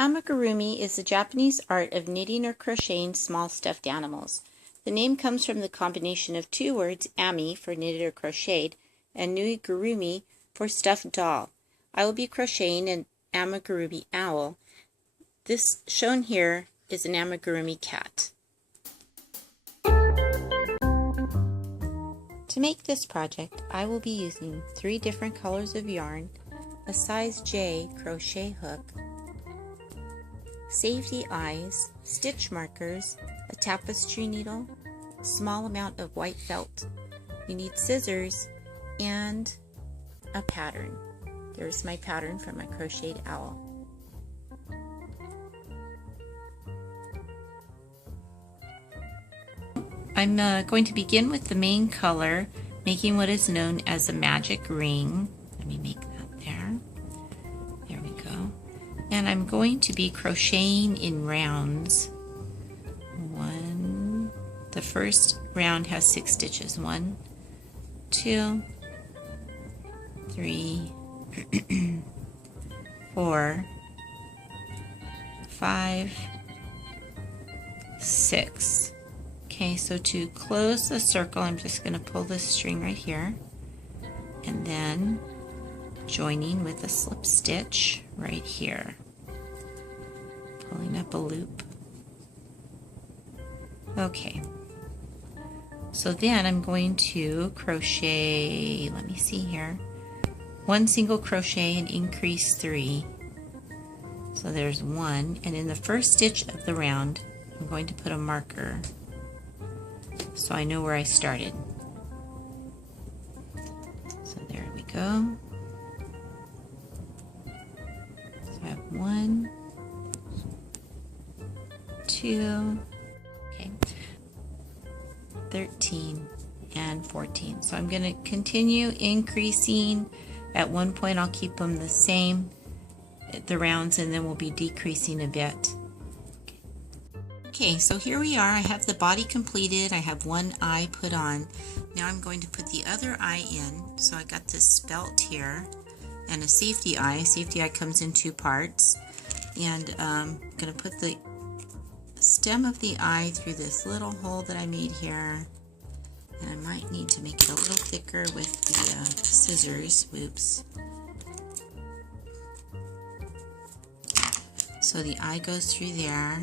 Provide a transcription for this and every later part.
Amigurumi is the Japanese art of knitting or crocheting small stuffed animals. The name comes from the combination of two words, ami for knitted or crocheted, and nuigurumi for stuffed doll. I will be crocheting an amigurumi owl. This shown here is an amigurumi cat. To make this project, I will be using 3 different colors of yarn, a size J crochet hook, safety eyes, stitch markers, a tapestry needle, a small amount of white felt. You need scissors and a pattern. There's my pattern for my crocheted owl. I'm going to begin with the main color, making what is known as a magic ring. Let me make that there. There we go. And I'm going to be crocheting in rounds. The first round has 6 stitches. 1, 2, 3, 4, 5, 6. Okay, so to close the circle, I'm just going to pull this string right here and then joining with a slip stitch right here, pulling up a loop. Okay, so then I'm going to crochet, let me see here, 1 single crochet and increase 3. So there's 1, and in the first stitch of the round I'm going to put a marker so I know where I started. So there we go. So I have 1, 2, okay, 13 and 14. So I'm going to continue increasing. At one point I'll keep them the same, the rounds, and then we'll be decreasing a bit. Okay, so here we are. I have the body completed. I have 1 eye put on. Now I'm going to put the other eye in. So I got this felt here and a safety eye. Safety eye comes in 2 parts. And I'm going to put the stem of the eye through this little hole that I made here. And I might need to make it a little thicker with the scissors. Oops. So the eye goes through there.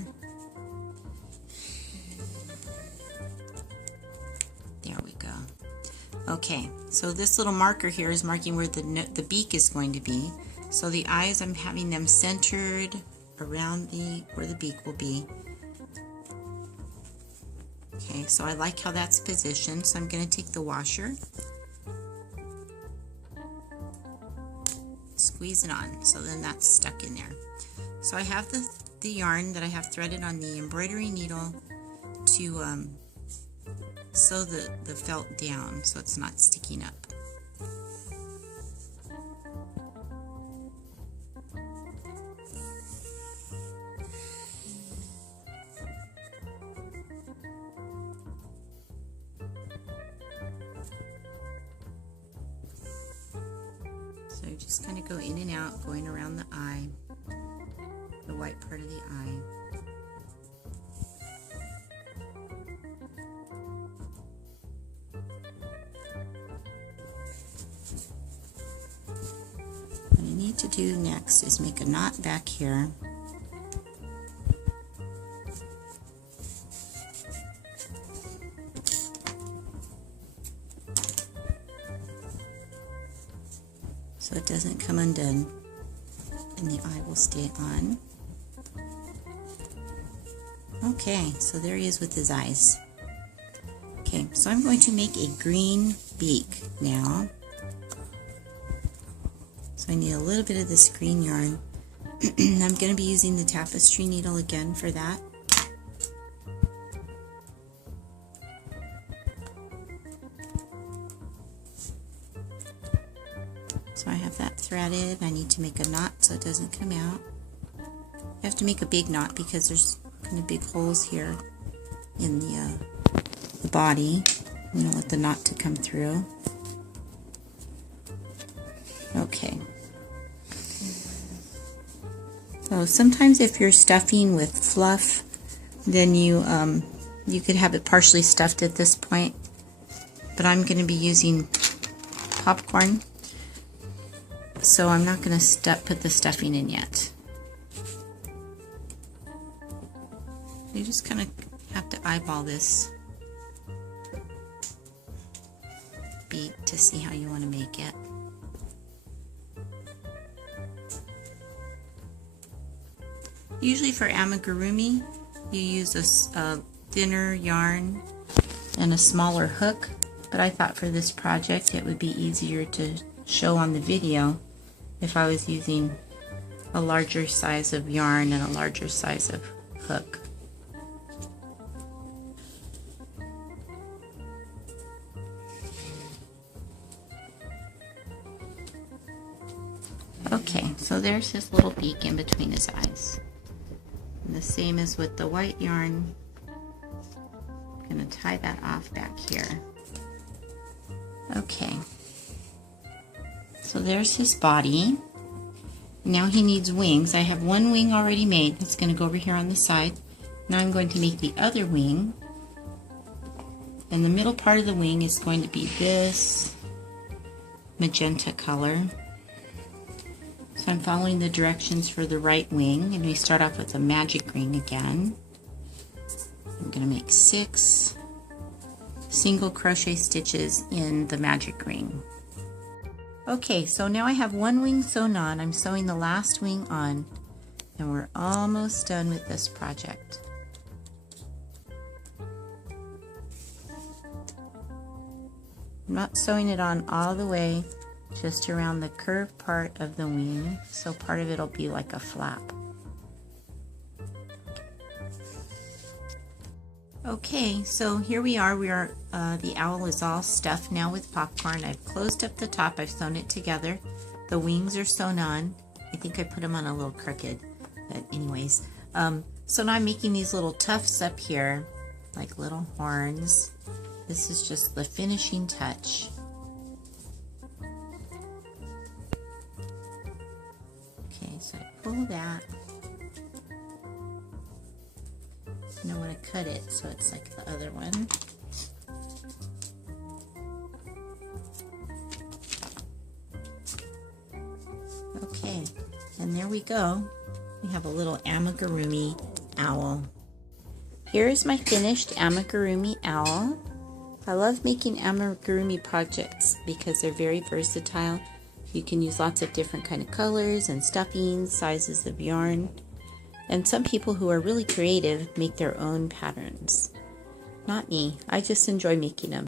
There we go. Okay, so this little marker here is marking where the beak is going to be. So the eyes, I'm having them centered around where the beak will be. Okay, so I like how that's positioned, so I'm going to take the washer, squeeze it on, so then that's stuck in there. So I have the yarn that I have threaded on the embroidery needle to sew the felt down so it's not sticking up. So just kind of go in and out, going around the eye, the white part of the eye. What I need to do next is make a knot back here. So it doesn't come undone and the eye will stay on. Okay, so there he is with his eyes. Okay, so I'm going to make a green beak now. So I need a little bit of this green yarn. I'm going to be using the tapestry needle again for that. So I have that threaded. I need to make a knot so it doesn't come out. You have to make a big knot because there's kind of big holes here in the body. You don't want the knot to come through. Okay. So sometimes if you're stuffing with fluff, then you could have it partially stuffed at this point. But I'm going to be using popcorn, so I'm not going to put the stuffing in yet. You just kind of have to eyeball this bead to see how you want to make it. Usually for amigurumi, you use a thinner yarn and a smaller hook, but I thought for this project it would be easier to show on the video if I was using a larger size of yarn and a larger size of hook. Okay, so there's his little beak in between his eyes. And the same as with the white yarn, I'm going to tie that off back here. Okay, so there's his body. Now he needs wings. I have one wing already made. It's going to go over here on the side. Now I'm going to make the other wing. And the middle part of the wing is going to be this magenta color. So I'm following the directions for the right wing, and we start off with a magic ring again. I'm going to make 6 single crochet stitches in the magic ring. Okay, so now I have one wing sewn on. I'm sewing the last wing on, and we're almost done with this project. I'm not sewing it on all the way, just around the curved part of the wing, so part of it will be like a flap. Okay, so here we are. The owl is all stuffed now with popcorn. I've closed up the top. I've sewn it together. The wings are sewn on. I think I put them on a little crooked, but anyways. So now I'm making these little tufts up here, like little horns. This is just the finishing touch. Okay, so I pull that. And I want to cut it so it's like the other one. Okay, and there we go. We have a little amigurumi owl. Here is my finished amigurumi owl. I love making amigurumi projects because they're very versatile. You can use lots of different kind of colors and stuffings, sizes of yarn. And some people who are really creative make their own patterns. Not me. I just enjoy making them.